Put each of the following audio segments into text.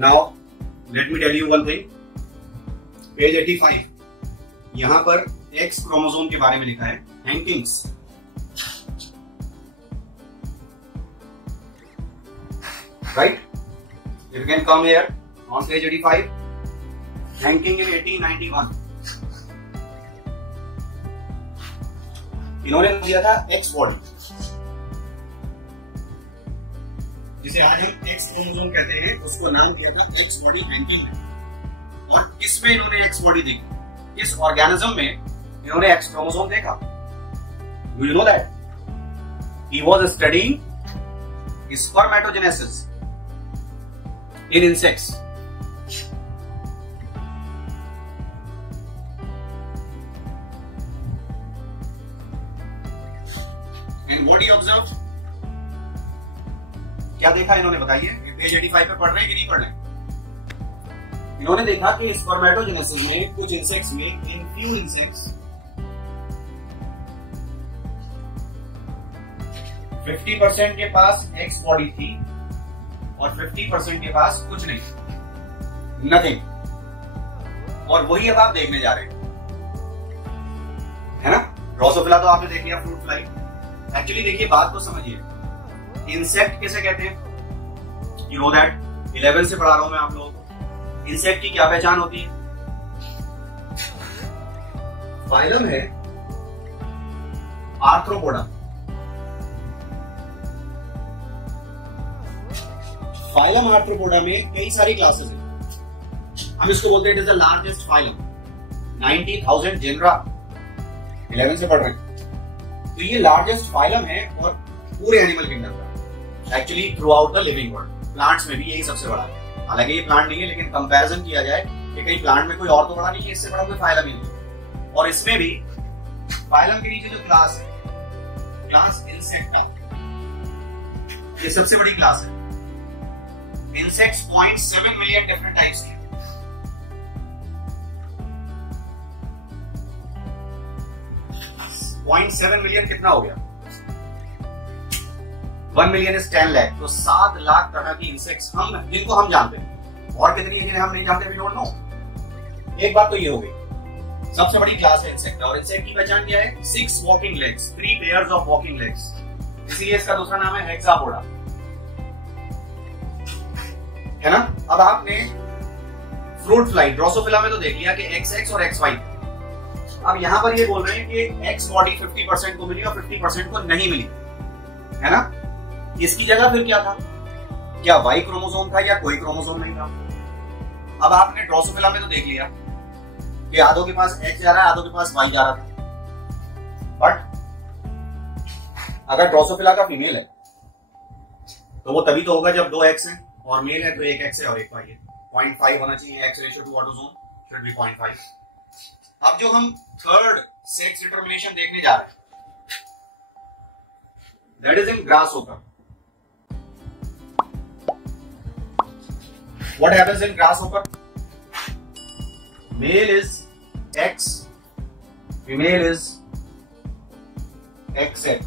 Now let me tell you one thing, page 85 यहां पर x chromosome के बारे में लिखा है, हैंकिंग्स। Right, you can come here on page 85, ranking in 1891। इन्होंने दिया था एक्स बॉडी, जिसे आज हम एक्स क्रोमोसोम कहते हैं, उसको नाम दिया था एक्स बॉडी रैंकिंग। और किसमें इन्होंने एक्स बॉडी देखी, इस ऑर्गेनिज्म में इन्होंने एक्स क्रोमोसोम देखा। You know that he was studying spermatogenesis in insects। And what he observed, क्या देखा इन्होंने, बताइए। पेज 85 पे पढ़ रहे हैं कि नहीं पढ़ रहे? इन्होंने देखा कि स्पर्मेटोजेनेसिस में कुछ इंसेक्ट्स में, इन फ्यू इंसेक्ट्स 50% के पास एक्स बॉडी थी और 50% के पास कुछ नहीं, नथिंग। और वही अब आप देखने जा रहे हैं, है ना। ड्रोसोफिला तो आपने देख लिया, फ्रूट फ्लाई। एक्चुअली देखिए, बात को समझिए, इंसेक्ट किसे कहते हैं, यू नो दैट, 11 से पढ़ा रहा हूं मैं आप लोगों को। इंसेक्ट की क्या पहचान होती है? फाइलम है आर्थ्रोपोडा। फाइलम आर्थ्रोपोडा में कई सारी क्लासेस हैं। हम इसको बोलते हैं it is the largest phylum, 90,000 genera. 11 से पढ़ रहे हैं, तो ये लार्जेस्ट फाइलम है और पूरे एनिमल किंगडम का, actually through out the living world. Plants में भी यही सबसे बड़ा है, हालांकि ये प्लांट नहीं है, लेकिन कंपैरिजन किया जाए कि कहीं प्लांट में कोई और तो बड़ा नहीं है, इससे बड़ा कोई फाइलम ही नहीं। और इसमें भी फाइलम के नीचे जो क्लास है, क्लास इंसेक्टा, ये सबसे बड़ी क्लास है। इंसेक्ट्स 0.7 मिलियन डिफरेंट टाइप्स के। 0.7 मिलियन कितना हो गया? 1 मिलियन इज 10 लाख, तो 7 लाख तरह की इंसेक्ट्स हम, जिनको हम जानते हैं, और कितनी है जिन्हें हम नहीं जानते, वी डोंट नो। एक बात तो ये हो गई, सबसे बड़ी क्लास है इंसेक्ट। और इंसेक्ट की पहचान क्या है? 6 walking legs, 3 pairs of walking legs, इसलिए इसका दूसरा नाम है हेक्सापोडा, है ना। अब आपने फ्रूट फ्लाई, ड्रोसोफिला में तो देख लिया कि XX और XY। अब यहां पर ये बोल रहे हैं कि एक्स बॉडी 50% को मिली और 50% को नहीं मिली, है ना। इसकी जगह फिर क्या था? क्या वाई क्रोमोसोम था या कोई क्रोमोसोम नहीं था? अब आपने ड्रोसोफिला में तो देख लिया कि आधों के पास एक्स जा रहा है, आधों के पास वाई जा रहा था। बट अगर ड्रोसोफिला का फीमेल है तो वो तभी तो होगा जब 2 एक्स है, और मेल है तो 1 एक्स है और 1 वाई है। 0.5 होना चाहिए, x ratio two autosome should be 0.5। अब जो हम थर्ड सेक्स डिटर्मिनेशन देखने जा रहे हैं, that is in grasshopper. What happens in grasshopper? Male is X, female is XX।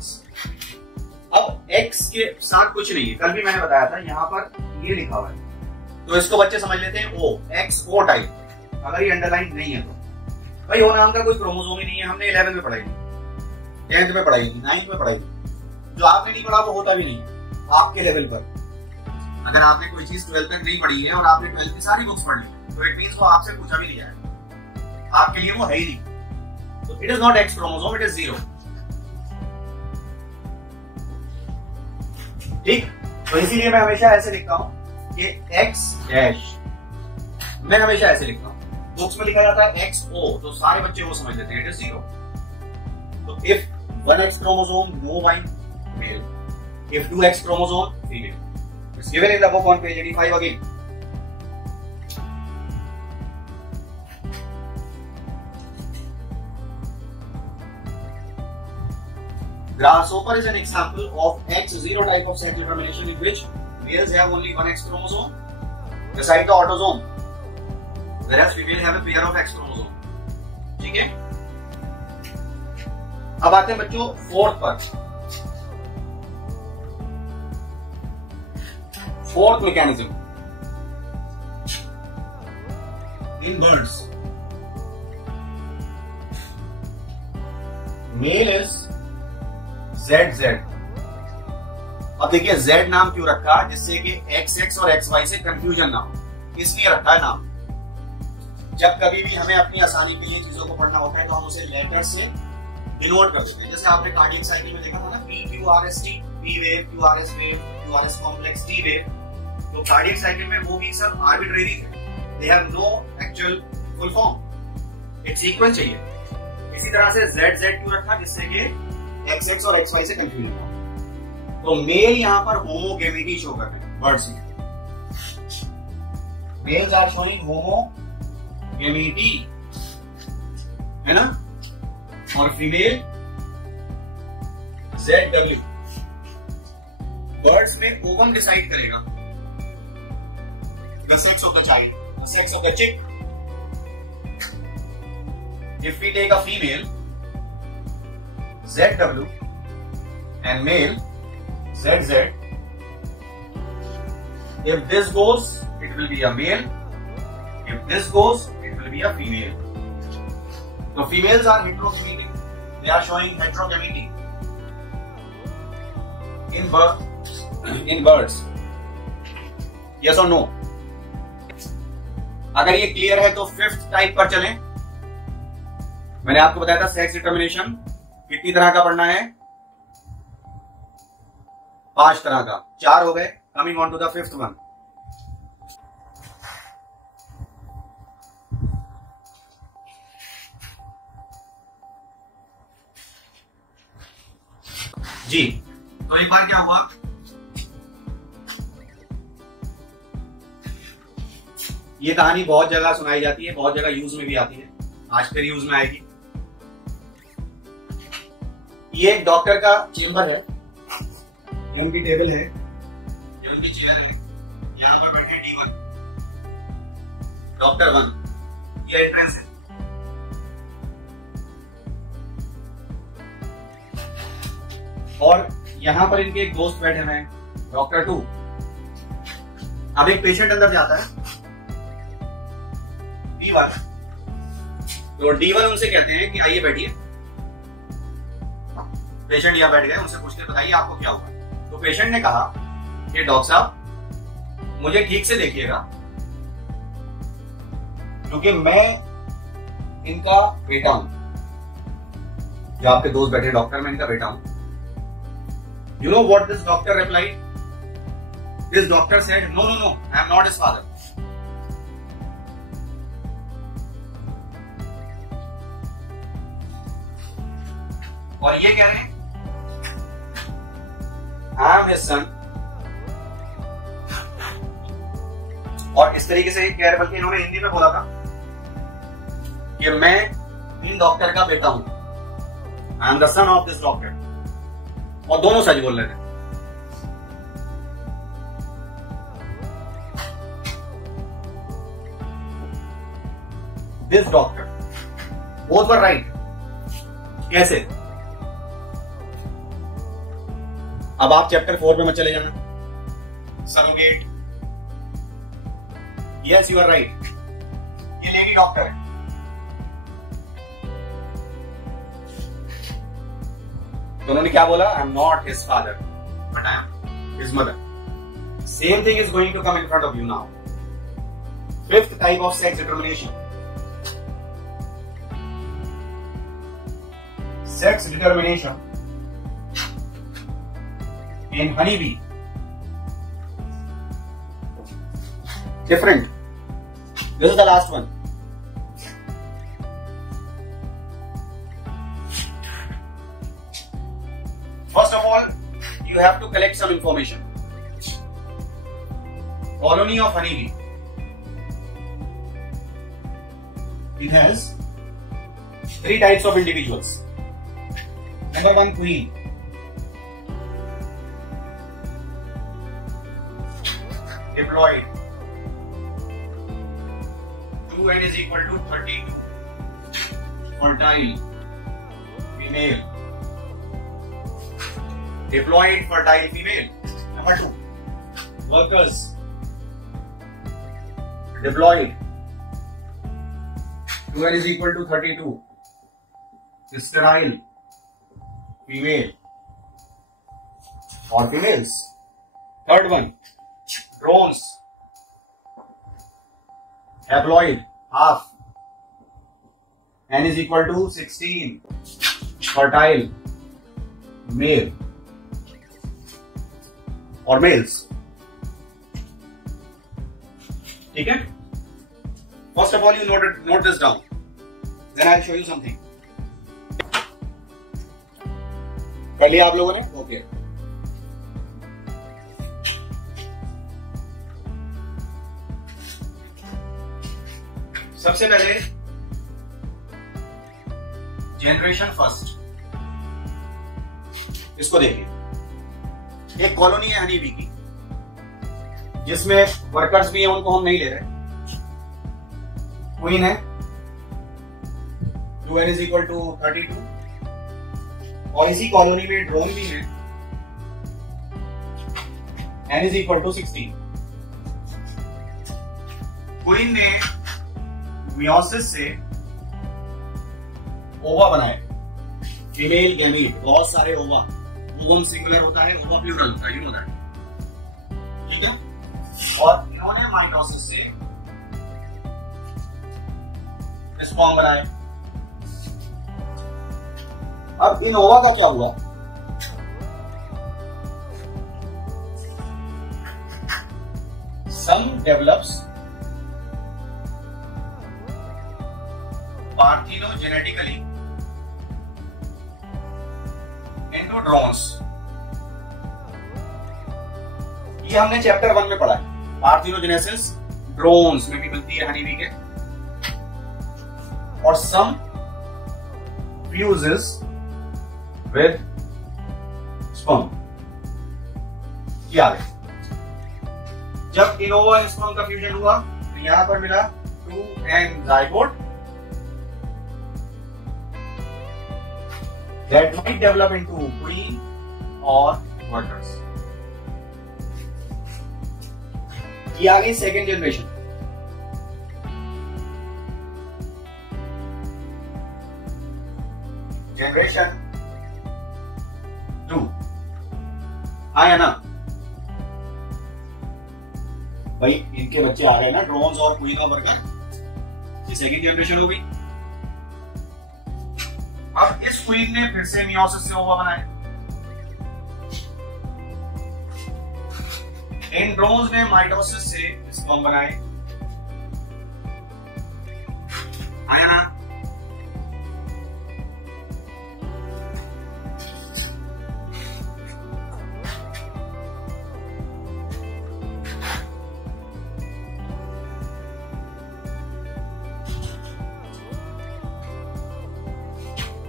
अब X के साथ कुछ नहीं है, कल भी मैंने बताया था, यहां पर ये लिखा हुआ है, तो इसको बच्चे समझ लेते हैं O, XO टाइप। अगर ये अंडरलाइन नहीं है तो भाई O नाम का कोई क्रोमोसोम ही नहीं है। हमने 11 में पढ़ाई थी, 10th में पढ़ाई थी, 9th में पढ़ाई थी। जो आपने नहीं पढ़ा वो होता भी नहीं है आपके लेवल पर। अगर आपने कोई चीज 12th तक नहीं पढ़ी है और आपने 12th की सारी बुक्स पढ़ ली, तो इट मींस वो आपसे पूछा भी नहीं जाएगा, आपके लिए वो है ही नहीं। तो it is not X chromosome, it is 0। ठीक, तो इसीलिए मैं हमेशा ऐसे लिखता हूं कि X डैश, मैं हमेशा ऐसे लिखता हूं। बुक्स में लिखा जाता है XO, तो सारे बच्चे वो समझ लेते हैं, इट इज 0। तो if 1X chromosome, no Y, male. If 2X chromosome, female. It's given in the book on page 85 again. Grasshopper is an example of X0 type of sex determination in which males have only one X chromosome beside the autosome, whereas female have a pair of X chromosome. ठीक है? अब आते हैं बच्चों fourth पर। Fourth mechanism, in birds, male is ZZ. अब देखिए Z नाम क्यों रखा, जिससे कि XX और XY से कंफ्यूजन ना हो, इसलिए रखा है नाम। जब कभी भी हमें अपनी आसानी के लिए चीजों को पढ़ना होता है तो हम उसे लेटर से डिनोट कर देते हैं। जैसे आपने कार्डियक साइकिल में देखा था ना, PQRST, P wave, QRS wave, QRS complex, T wave. तो कार्डियक साइकिल में वो भी सब आर्बिट्रेरी थे, they have no actual full form, एक सीक्वेंस चाहिए। इसी तरह से ZZ क्यों रखा, जिससे कि XX और XY से कंफ्यूजन हो। तो मेल यहां पर होमोगेमिटी शो कर रहे हैं बर्ड्स में, मेल्स आर शोइंग होमोगेमिटी, है ना, और फीमेल ZW। बर्ड्स में ओवम डिसाइड करेगा the sex of the child, the sex of the chick. If we take a female ZW and male ZZ, if this goes, it will be a male. If this goes, it will be a female. So females are heterogamy. They are showing heterogamity in birds. Yes or no? अगर ये clear है तो fifth type पर चलें। मैंने आपको बताया था सेक्स डिटर्मिनेशन कितनी तरह का पढ़ना है, 5 तरह का, 4 हो गए। Coming on to the fifth one. जी, तो एक बार क्या हुआ, ये कहानी बहुत जगह सुनाई जाती है, बहुत जगह यूज में भी आती है, आज फिर यूज में आएगी। ये एक डॉक्टर का चेंबर है, एम्प्टी टेबल है, ये उनके चेयर है, यहाँ पर बैठे D1, डॉक्टर 1, ये एंट्रेंस है। और यहां पर इनके एक दोस्त बैठे हुए हैं, डॉक्टर 2। अब एक पेशेंट अंदर जाता है, D1, तो D1 उनसे कहते हैं कि आइए बैठिए। पेशेंट यहां बैठ गए, उनसे पूछते बताइए आपको क्या हुआ। तो पेशेंट ने कहा कि डॉक्टर साहब मुझे ठीक से देखिएगा, क्योंकि मैं इनका बेटा हूं। जो आपके दोस्त बैठे डॉक्टर, मैं इनका बेटा हूं। You know what this doctor replied? This doctor said, no, no, no, I am not his father. और ये कह रहे हैं, I am his son. और इस तरीके से कह रहे, बल्कि इन्होंने हिंदी में बोला था कि मैं इन डॉक्टर का बेटा हूं, I am the son of this doctor. और दोनों सच बोल रहे थे। This doctor, both were right. कैसे? अब आप चैप्टर 4 पे मत चले जाना। Surrogate, yes you are right, ये लेडी डॉक्टर है। तो उन्होंने क्या बोला, I am not his father but I am his mother. Same thing is going to come in front of you now. Fifth type of sex determination, sex determination in honeybee. Different. This is the last one. First of all, you have to collect some information. Colony of honeybee. It has 3 types of individuals. Number 1, queen. Diploid. 2n is equal to 32. Fertile. Female. Diploid, fertile, female. Number 2, workers. Diploid. 2n is equal to 32. Sterile female or females. Third one, drones. Haploid, half. N is equal to 16. Fertile male or males. ठीक है? First of all, you note this down. Then I'll show you something. कर लिया आप लोगों ने? Okay. सबसे पहले generation first, इसको देखिए। एक कॉलोनी है हनी बी की, जिसमें वर्कर्स भी हैं, उनको हम नहीं ले रहे। क्वीन है, 2n is equal to 32, और इसी कॉलोनी में ड्रोन भी है, n is equal to 16। Queen ने मियोसिस से ओवा बनाए, फीमेल गैमीट, बहुत सारे ओवा। ओवम सिंगुलर होता है, ओवा प्लूरल होता है, यू नो दैट, ठीक है। और इन्होंने माइटोसिस से स्पर्म बनाए। अब इन ओवा का क्या हुआ? सम डेवलप्स parthenogenetically into drones। ये हमने चैप्टर 1 में पढ़ा है। पार्थिनोजेनेसिस ड्रोन्स में भी मिलती है हनी बी के। और सम फ्यूजेस विद स्पर्म। क्या है? जब इनोवा और स्पर्म का फ्यूजन हुआ तो यहां पर मिला 2n zygote that might develop into queen or workers। ये आ गई सेकेंड जनरेशन। जनरेशन 2 आया ना भाई, इनके बच्चे आ रहे हैं ना, ड्रोन्स और क्वीन और वर्कर। ये सेकेंड जनरेशन हो गई। अब इस क्वीन ने फिर से मियोसिस से ओवा बनाए। इन ड्रोन्स ने माइटोसिस से स्पर्म बनाए। आया ना?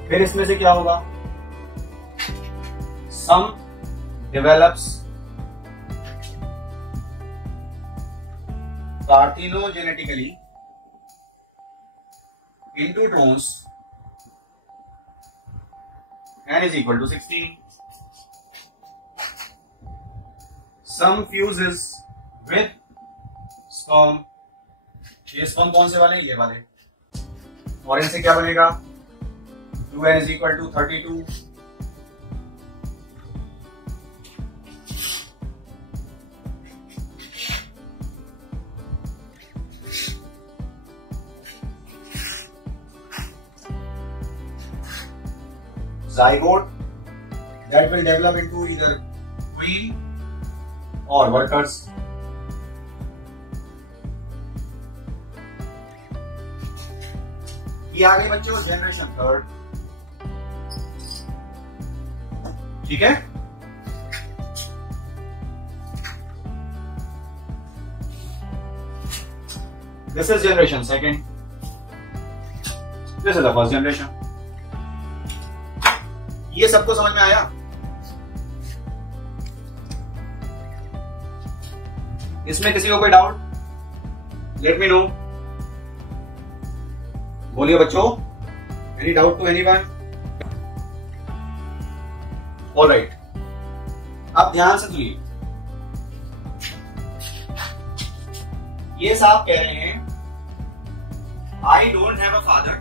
फिर इसमें से क्या होगा? सम develops parthenogenetically into drones, n is equal to 16. Some fuses with sperm। ये स्पर्म कौन से वाले? ये वाले। और इनसे क्या बनेगा? 2n is equal to 32। Zygote that will develop into either queen or workers। ये आ गई बच्चों जनरेशन थर्ड। ठीक है? This is generation second, this is the first generation। ये सबको समझ में आया? इसमें किसी को कोई डाउट? Let me know. बोलिए बच्चों, any doubt to anyone? Alright, अब ध्यान से सुनिए। ये साहब कह रहे हैं I don't have a father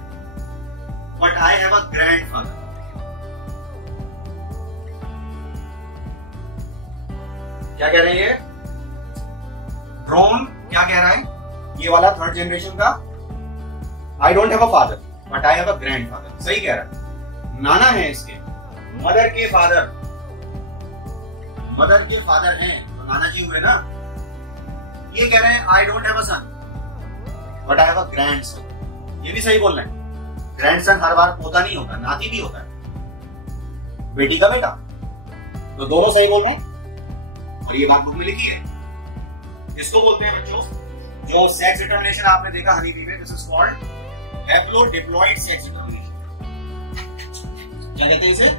but I have a grandfather. क्या कह रहे हैं ये? ड्रोन क्या कह रहा है? ये वाला थर्ड जनरेशन का, आई don't have a father but I have a grandfather, सही कह रहा है। नाना है इसके, मदर के फादर हैं तो नाना जी हुए ना। ये कह रहे हैं I don't have a son but I have a grandson. ये भी सही बोल रहे हैं। ग्रैंडसन हर बार पोता नहीं होता, नाती भी होता है, बेटी का बेटा। तो दोनों सही बोल रहे हैं और ये बात बुक में लिखी है। इसको बोलते हैं बच्चों, जो सेक्स डिटर्मिनेशन आपने देखा हनी बी में, this is called haplodiploid sex determination. क्या कहते हैं इसे?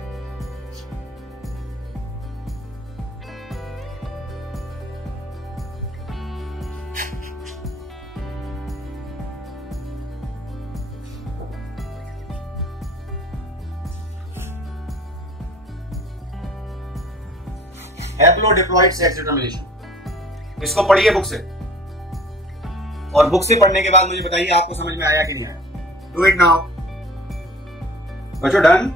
Haplodiploid sex determination. इसको पढ़िए बुक से, और बुक से पढ़ने के बाद मुझे बताइए आपको समझ में आया कि नहीं आया। डू इट नाउ बच्चों। डन?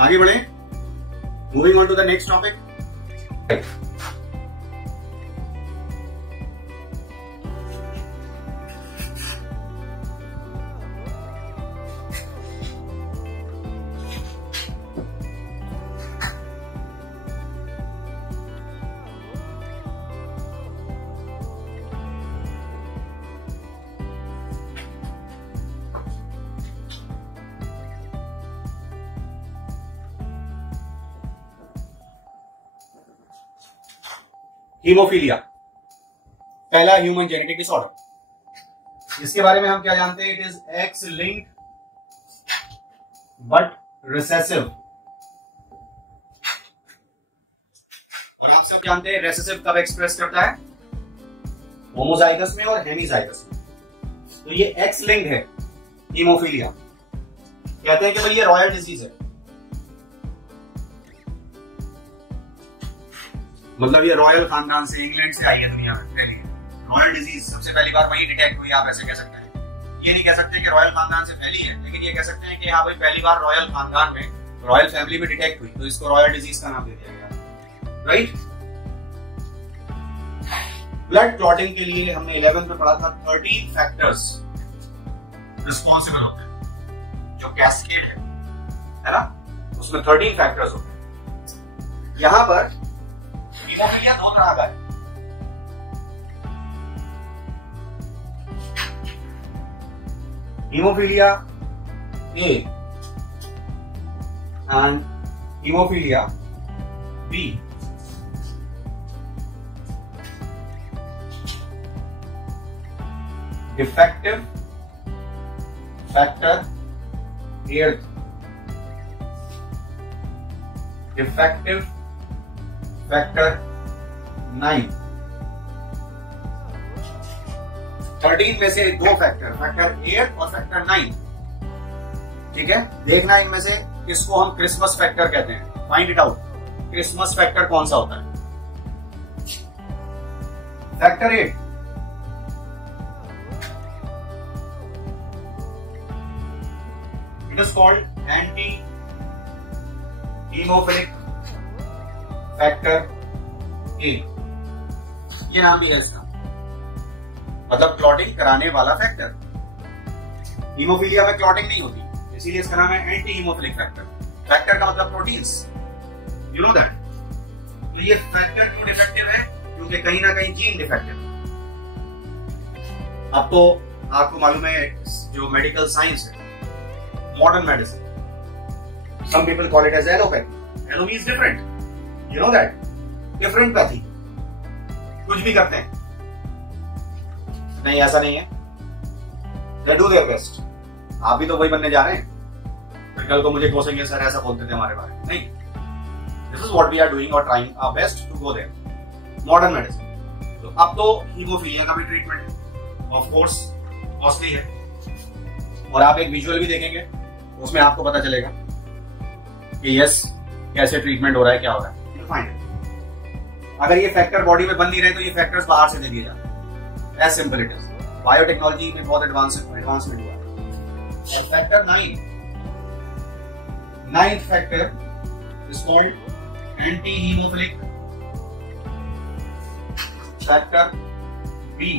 आगे बढ़े, moving on to the next topic. Haemophilia, पहला ह्यूमन जेनेटिक डिसऑर्डर। इसके बारे में हम क्या जानते हैं? It is X linked but recessive. और आप सब जानते हैं रिसेसिव कब एक्सप्रेस करता है? होमोजाइगस में और हेमीजाइगस में। तो ये एक्स लिंक्ड है हीमोफीलिया। कहते हैं कि भाई ये रॉयल डिजीज है, मतलब ये रॉयल खानदान से, इंग्लैंड से आई है दुनिया में। रॉयल डिजीज सबसे पहली बार वही डिटेक्ट हुई, आप ऐसे कह सकते हैं। ये नहीं कह सकते कि रॉयल खानदान से फैली है, लेकिन ये कह सकते हैं कि हाँ भाई पहली बार रॉयल खानदान में, रॉयल फैमिली में डिटेक्ट हुई, तो इसको रॉयल डिजीज का नाम दे दिया गया। राइट? ब्लड क्लॉटिंग के लिए हमने 11th में पढ़ा था 13 फैक्टर्स रिस्पॉन्सिबल होते हैं, जो कैस्केड है ना, उसमें 13 फैक्टर्स होते हैं। यहां पर हीमोफीलिया दो तरह का है। Haemophilia A and haemophilia B. Defective factor 8, defective factor 9। 13 में से दो फैक्टर 8 और फैक्टर 9। ठीक है, देखना इनमें से किसको हम क्रिसमस फैक्टर कहते हैं। Find it out, Christmas factor कौन सा होता है? Factor 8 it is called anti haemophilic factor A. ये नाम भी है इसका, मतलब क्लॉटिंग कराने वाला फैक्टर। हीमोफीलिया में क्लॉटिंग नहीं होती, इसीलिए इसका नाम है एंटी हीमोफिलिक फैक्टर। फैक्टर का मतलब प्रोटीन्स, यू नो दैट। तो ये फैक्टर क्यों डिफेक्टिव है? क्योंकि कहीं ना कहीं जीन डिफेक्टिव है। अब तो आपको मालूम है जो मेडिकल साइंस है, modern medicine, some people call it as allopathy. Allo means different. You know that? Different pathy. कुछ भी करते हैं। नहीं, ऐसा नहीं है। They do their best. आप भी तो वही बनने जा रहे हैं। फिर कल को मुझे कोसेंगे सर ऐसा बोलते थे हमारे बारे में। नहीं, This is what we are doing or trying our best to go there. Modern medicine. तो अब तो हीमोफीलिया का भी ट्रीटमेंट है, ऑफ कोर्स कॉस्टली है। और आप एक विजुअल भी देखेंगे, उसमें आपको पता चलेगा कि यस कैसे ट्रीटमेंट हो रहा है, क्या हो रहा है। अगर ये फैक्टर बॉडी में बन नहीं रहे तो ये फैक्टर्स बाहर से दे दिए जाते हैं। As simple it is. Biotechnology में बहुत एडवांसमेंट हुआ। Factor 9th factor is called anti haemophilic factor B.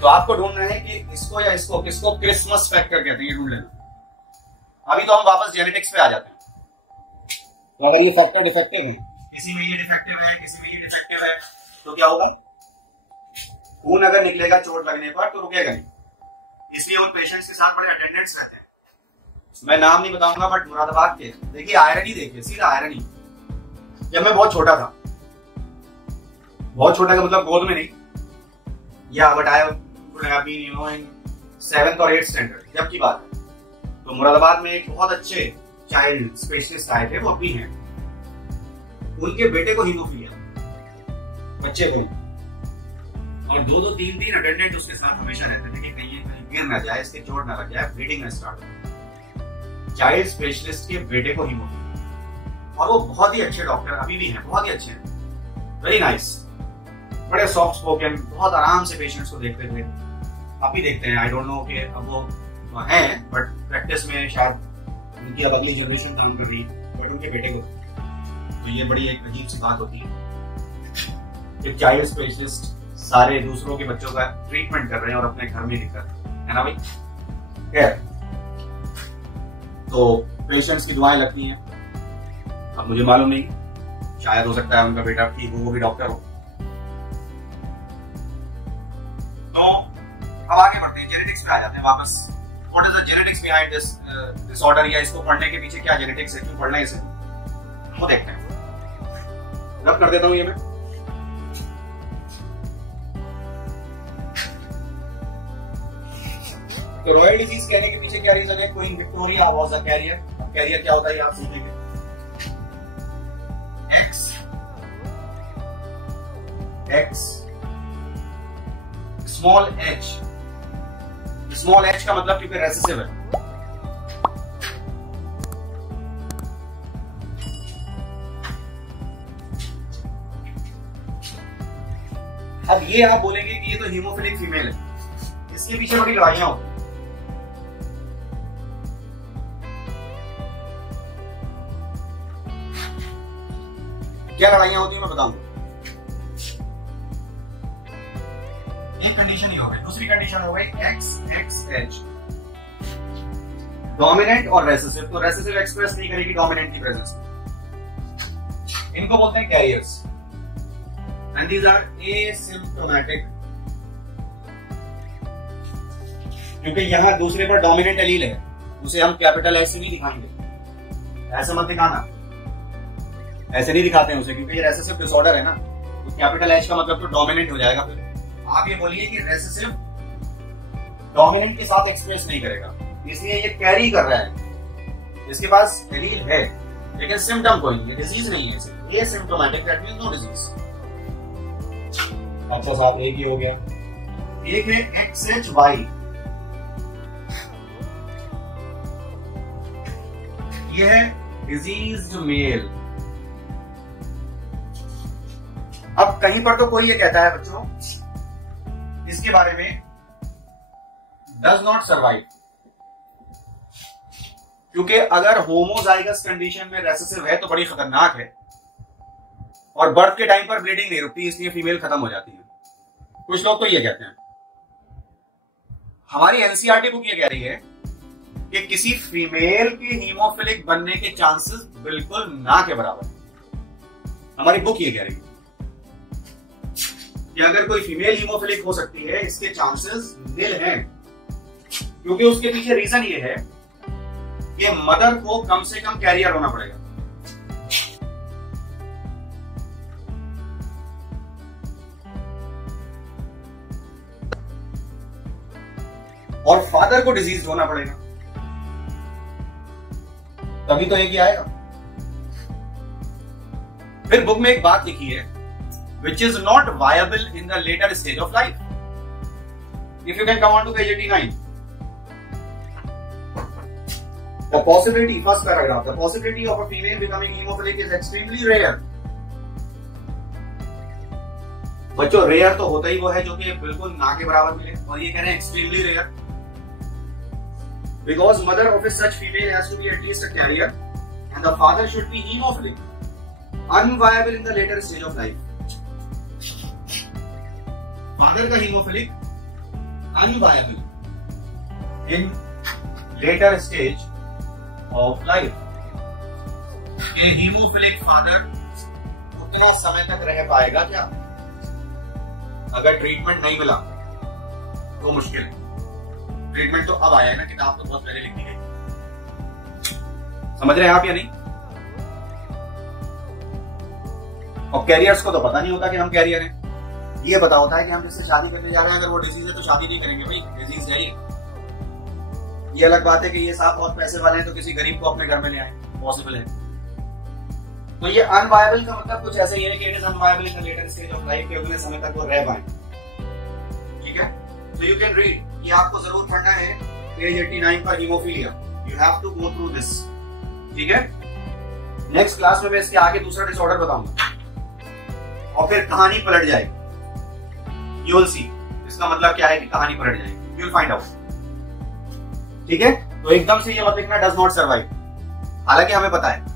तो आपको ढूंढना है कि इसको या इसको किसको क्रिसमस फैक्टर कहते हैं, ये ढूंढ लेना। अभी तो हम वापस जेनेटिक्स पे आ जाते हैं। तो अगर ये फैक्टर डिफेक्टिव है, किसी में ये डिफेक्टिव है, किसी में ये डिफेक्टिव है, तो क्या होगा? खून अगर निकलेगा चोट लगने पर तो रुकेगा नहीं। इसलिए उन पेशेंट्स के साथ बड़े अटेंडेंट्स रहते हैं। मैं नाम नहीं बताऊंगा, बट मुरादाबाद के देखिए, आयरनी देखिए, सीधा आयरनी। जब मैं बहुत छोटा था, बहुत छोटा का मतलब गोद में नहीं, या but I could have been you know in 7th और 8th स्टैंडर्ड जब की बात है। तो मुरादाबाद में एक बहुत अच्छे चाइल्ड स्पेशलिस्ट आए थे, वो अभी हैं। उनके बेटे को हीमोफीलिया, बच्चे को, और 2-2, 3-3 अटेंडेंट उसके साथ हमेशा रहते थे कि कहीं गिर ना जाए, इसके चोट ना लग जाए, ब्लीडिंग ना स्टार्ट हो। चाइल्ड स्पेशलिस्ट के बेटे को हीमोफीलिया, और वो बहुत ही अच्छे डॉक्टर अभी भी हैं, बहुत ही अच्छे हैं, वेरी नाइस, बड़े सॉफ्ट स्पोकन, बहुत आराम से पेशेंट्स को देखते थे। अभी देखते हैं, आई डोंट नो कि अब वो हैं, बट प्रैक्टिस में शायद उनकी अब अगली जनरेशन काम कर रही है, बट उनके बेटे को। तो ये बड़ी एक अजीब सी बात होती है कि चाइल्ड स्पेशलिस्ट सारे दूसरों के बच्चों का ट्रीटमेंट कर रहे हैं और अपने घर में दिक्कत है ना भाई। तो पेशेंट्स की दुआएं लगती हैं। अब मुझे मालूम नहीं, शायद हो सकता है उनका बेटा ठीक हो, वो भी डॉक्टर हो। तो अब आगे बढ़ते हैं, जेनेटिक्स पे आ जाते हैं वापस। What is the genetics behind this disorder, या इसको पढ़ने के पीछे क्या जेनेटिक्स है, क्यों पढ़ना है इसे, वो देखते हैं। रब कर देता हूं ये मैं। तो रॉयल डिजीज कहने के पीछे क्या रीजन है? Queen Victoria was a carrier. Carrier क्या होता है ये आप सीखेंगे। X small H, small H का मतलब क्योंकि रेसेसिव है। अब ये आप बोलेंगे कि ये तो हीमोफिलिक फीमेल है, इसके पीछे बड़ी लड़ाइयां होती हैं। क्या लड़ाइयां होती है मैं बताऊंगा। एक कंडीशन ही हो गई, दूसरी कंडीशन हो गई XXH, डोमिनेंट और रेसेसिव। तो रेसेसिव एक्सप्रेस नहीं करेगी डोमिनेंट की प्रेजेंस में। इनको बोलते हैं carriers, and these are asymptomatic, क्योंकि यहां दूसरे पर डोमिनेंट एलील है, उसे हम कैपिटल एस से नहीं दिखाएंगे। ऐसे मत दिखाना, ऐसे नहीं दिखाते हैं उसे, क्योंकि ये रेसेसिव डिसऑर्डर है ना, तो कैपिटल एच का मतलब तो डोमिनेंट हो जाएगा। फिर आप ये बोलिए कि रेसेसिव डोमिनेंट के साथ एक्सप्रेस नहीं करेगा, इसलिए ये कैरी कर रहा है, इसके पास एलील है लेकिन सिम्टम कोई नहीं है, डिजीज नहीं है, इसे asymptomatic, that means no disease. अच्छा साहब, एक ही हो गया। एक है XHY, ये है डिजीज मेल। अब कहीं पर तो कोई ये कहता है बच्चों इसके बारे में, डज नॉट सर्वाइव, क्योंकि अगर होमोजाइगस कंडीशन में रेसेसिव है तो बड़ी खतरनाक है, और बर्थ के टाइम पर ब्लीडिंग नहीं रुकती, इसलिए फीमेल खत्म हो जाती है। कुछ लोग तो ये कहते हैं। हमारी एनसीईआरटी बुक ये कह रही है कि किसी फीमेल के हीमोफिलिक बनने के चांसेस बिल्कुल ना के बराबर है। हमारी बुक ये कह रही है कि अगर कोई फीमेल हीमोफिलिक हो सकती है, इसके चांसेस निल हैं, क्योंकि उसके पीछे रीजन ये है कि मदर को कम से कम कैरियर होना पड़ेगा। और फादर को डिजीज होना पड़ेगा, तभी तो एक ही आएगा। फिर बुक में एक बात लिखी है, which is not viable in the later stage of life. If you can come on to page 89. The possibility, first paragraph, the possibility of a female becoming hemophilic is extremely rare. बच्चों rare तो होता ही वो है जो कि बिल्कुल ना के बराबर मिले, और ये कह रहे हैं extremely rare, because mother of a such female has to be at least a carrier and the father should be hemophilic, unviable in the later stage of life. Father का hemophilic, unviable in later stage of life. A hemophilic father उतना समय तक रह पाएगा क्या? अगर treatment नहीं मिला तो मुश्किल है। ट्रीटमेंट तो अब आया है ना, किताब तो बहुत पहले लिख दी गई। समझ रहे हैं आप या नहीं? और कैरियर्स को तो पता नहीं होता कि हम कैरियर हैं। ये पता होता है कि हम जिससे शादी करने जा रहे हैं, अगर वो डिजीज है तो शादी नहीं करेंगे भाई, डिजीज है ये अलग बात है कि ये साहब बहुत पैसे वाले हैं तो किसी गरीब को अपने घर में ले आए, पॉसिबल है। तो ये अनवायबल का मतलब कुछ ऐसा ही है कि it is unviable in the later stage of life, के अगले समय तक वो रह पाए। ठीक है, सो यू कैन रीड, ये आपको जरूर पढ़ना है पेज 89 पर, hemophilia, you have to go through this. ठीक है, नेक्स्ट क्लास में मैं इसके आगे दूसरा डिसऑर्डर बताऊंगा और फिर कहानी पलट जाएगी। यू विल सी इसका मतलब क्या है कि कहानी पलट जाएगी, यू विल फाइंड आउट। ठीक है, तो एकदम से ये मत लिखना डज नॉट सर्वाइव, हालांकि हमें पता है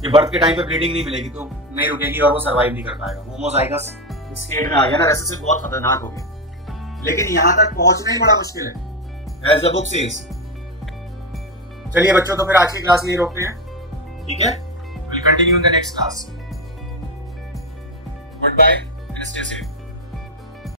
कि बर्थ के टाइम पे ब्लीडिंग नहीं मिलेगी तो नहीं रुकेगी और वो सर्वाइव नहीं कर पाएगा, होमोजाइगस स्टेट में आ गया ना, रेसेसिव बहुत खतरनाक हो गया, लेकिन यहां तक पहुंचना ही बड़ा मुश्किल है, एज द बुक सेज। चलिए बच्चों, तो फिर आज की क्लास यही रोकते हैं। ठीक है, will continue in the next class. Goodbye, stay safe.